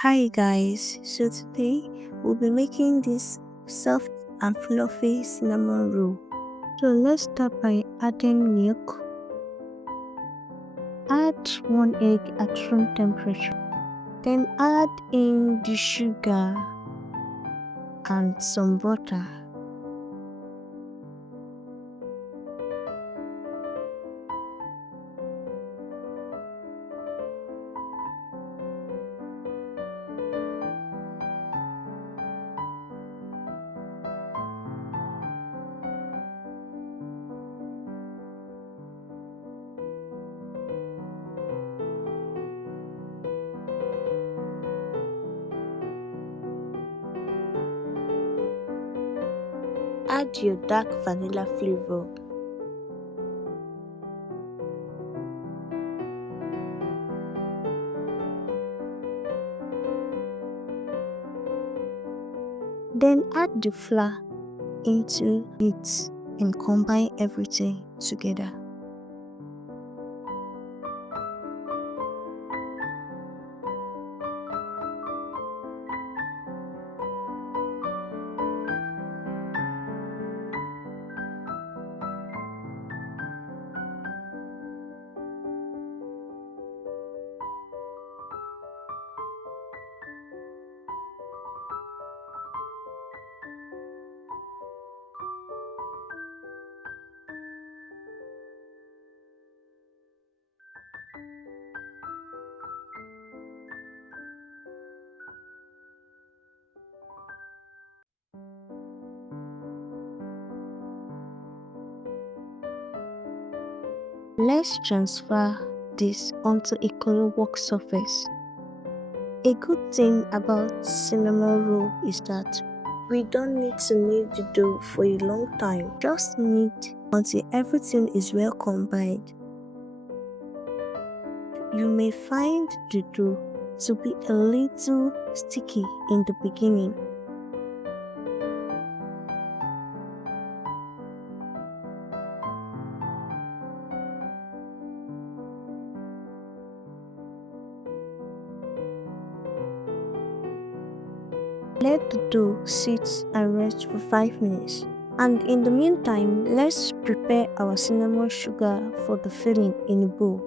Hi guys, so today we'll be making this soft and fluffy cinnamon roll. So let's start by adding milk. Add 1 egg at room temperature. Then add in the sugar and some butter. Add your dark vanilla flavor. Then add the flour into it and combine everything together. Let's transfer this onto a clean work surface. A good thing about cinnamon roll is that we don't need to knead the dough for a long time. Just knead until everything is well combined. You may find the dough to be a little sticky in the beginning. Let the dough sit and rest for 5 minutes. And in the meantime, let's prepare our cinnamon sugar for the filling in a bowl.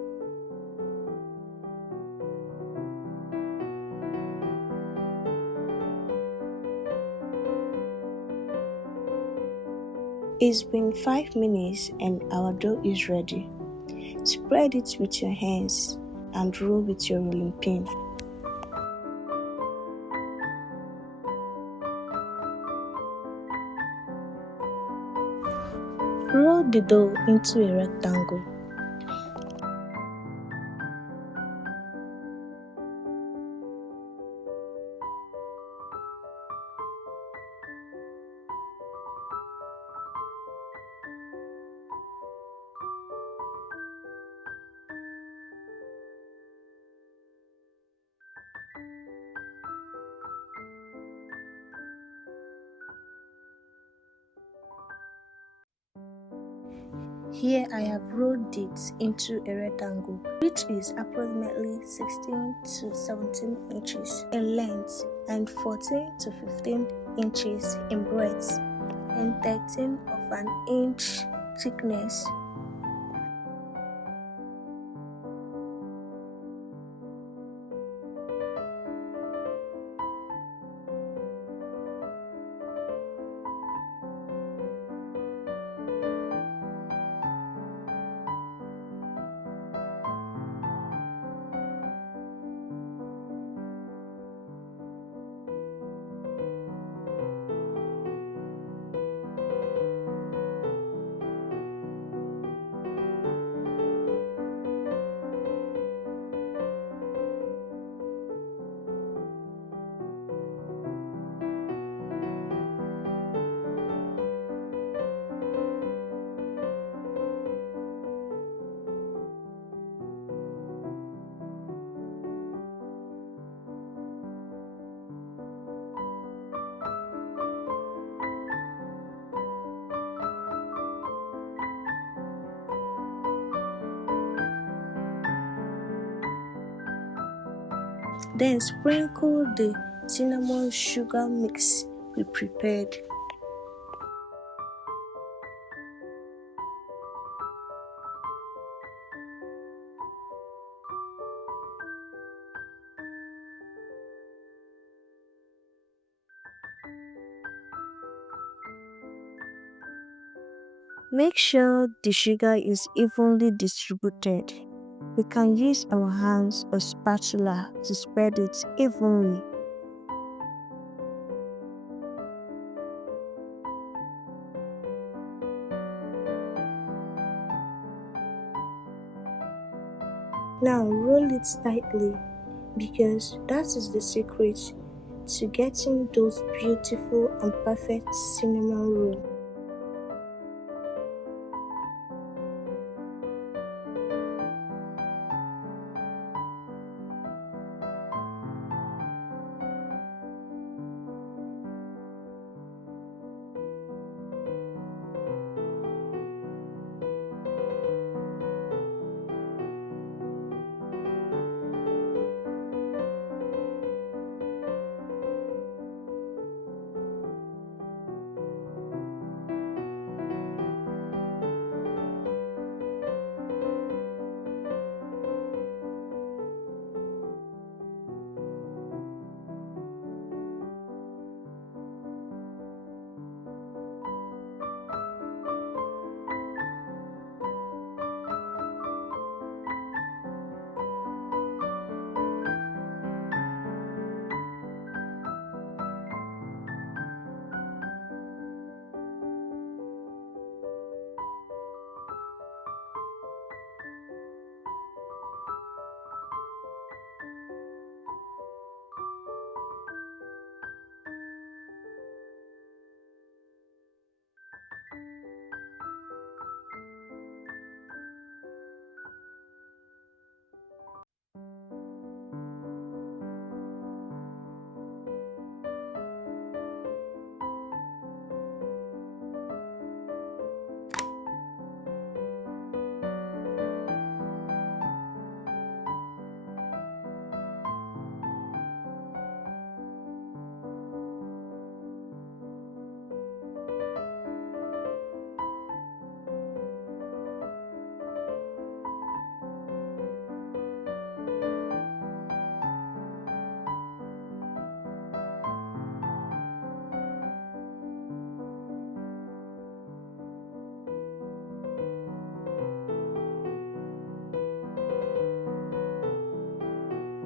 It's been 5 minutes and our dough is ready. Spread it with your hands and roll with your rolling pin. Roll the dough into a rectangle. Here I have rolled it into a rectangle, which is approximately 16 to 17 inches in length and 14 to 15 inches in breadth and 13 of an inch thickness. Then sprinkle the cinnamon sugar mix we prepared. Make sure the sugar is evenly distributed. We can use our hands or spatula to spread it evenly. Now roll it tightly because that is the secret to getting those beautiful and perfect cinnamon rolls.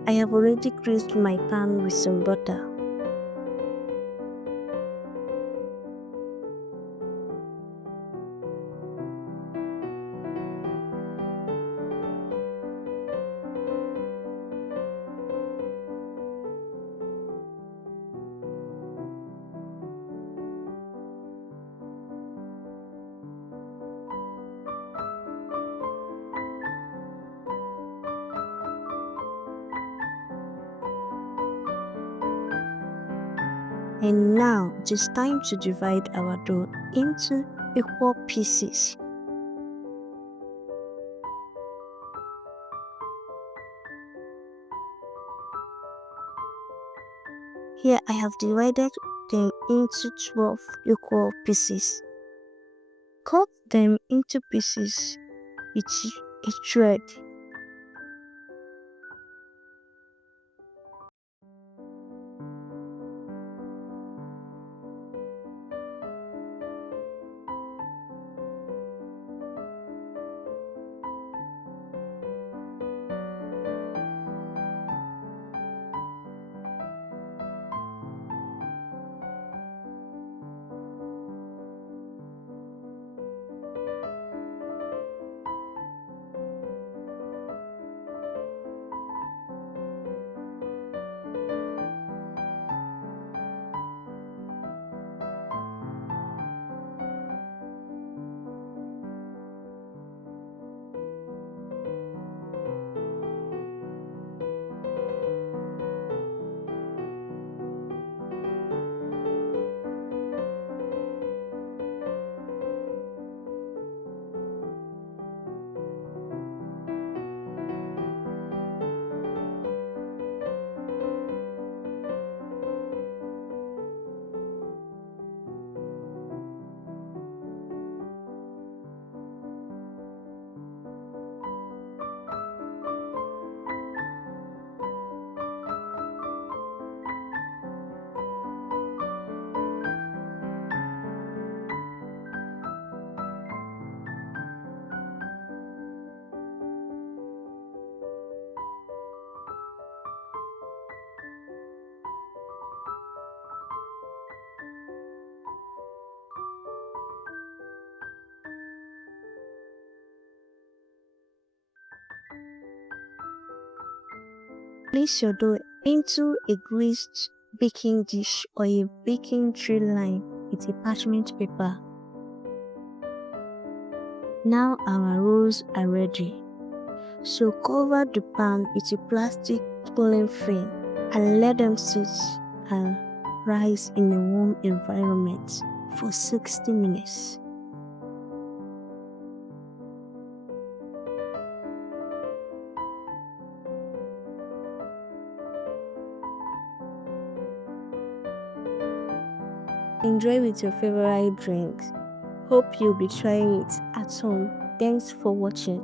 I have already greased my pan with some butter. And now it is time to divide our dough into equal pieces. Here I have divided them into 12 equal pieces. Cut them into pieces with a thread. Place your dough into a greased baking dish or a baking tray lined with a parchment paper. Now our rolls are ready. So cover the pan with a plastic cooling film and let them sit and rise in a warm environment for 60 minutes. Enjoy with your favorite drinks. Hope you'll be trying it at home. Thanks for watching.